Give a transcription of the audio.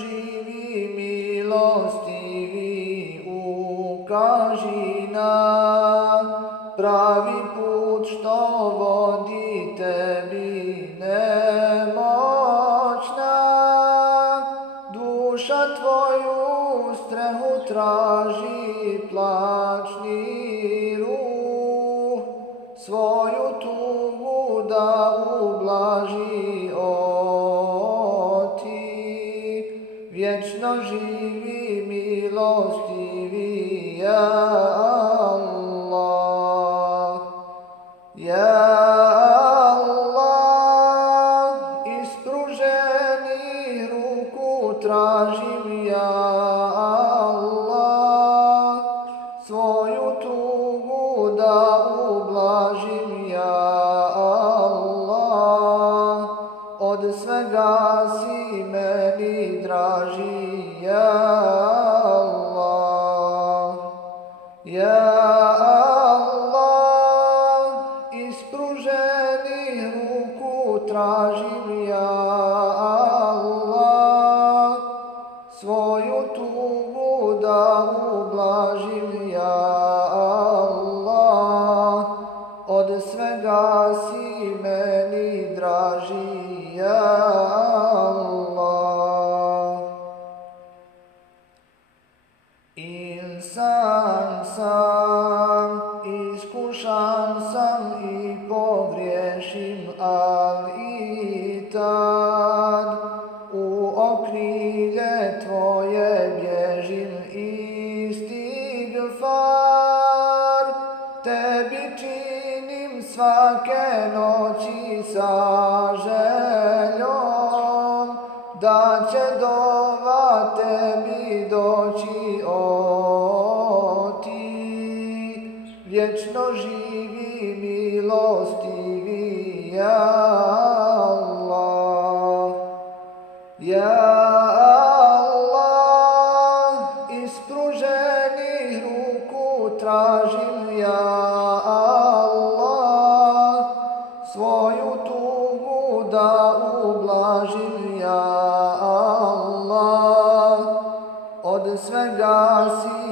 živi, milostivi, ukaži nam pravi put što vodi tebi nemoćna. Duša tvoju strehu traži, plačni ruh svoju tugu da ublaži, o ti vječno živi, milostivi, ja Allah, ja Allah, ispruženih ruku tražim, ja Allah, svoju tugu da ublažim, ja Allah, od svega si meni draži, ja Allah, ja Allah, ispruženih ruku tražim, ja Allah, svoju tugu da ublažim, ja Allah, od svega si meni draži, ja Allah. Insan sam, iskušan sam i pogriješim, ali i tad u okrilje tvoje bježim, istigfar tebi činim svake noći sa željom da će dova tebi doći, o ti vječno živi, milostivi, ja Allah, ja Allah, ispruženih ruku tražim, ja Allah, svoju tugu da ublažim, ja Allah, od svega si